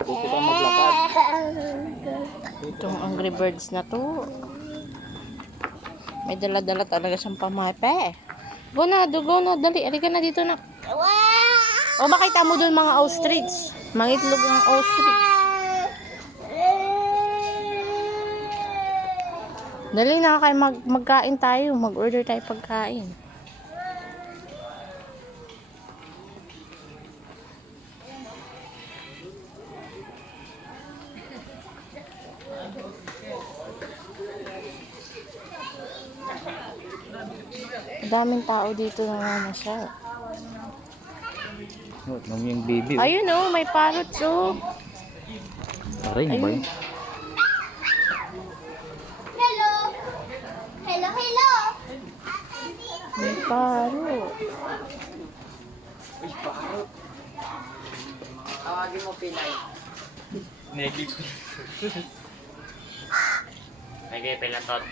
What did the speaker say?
Buti kang maglakad. Itong Angry Birds na to. May dala-dala talaga siyang pamape. Go na, dali. Halika na dito na. O, makita mo dun mga ostrich. Mangitlog ng ostrich. Dali na kayo magkain tayo. Mag-order tayo pagkain. Daming tao dito na namasyal. Nung yung baby. Ayun oh, may parrots oh. Aray, ano ba yun? Hello! Hello, hello! May parrot. Tawagin mo Pinay. Negative. Nagay pelatot.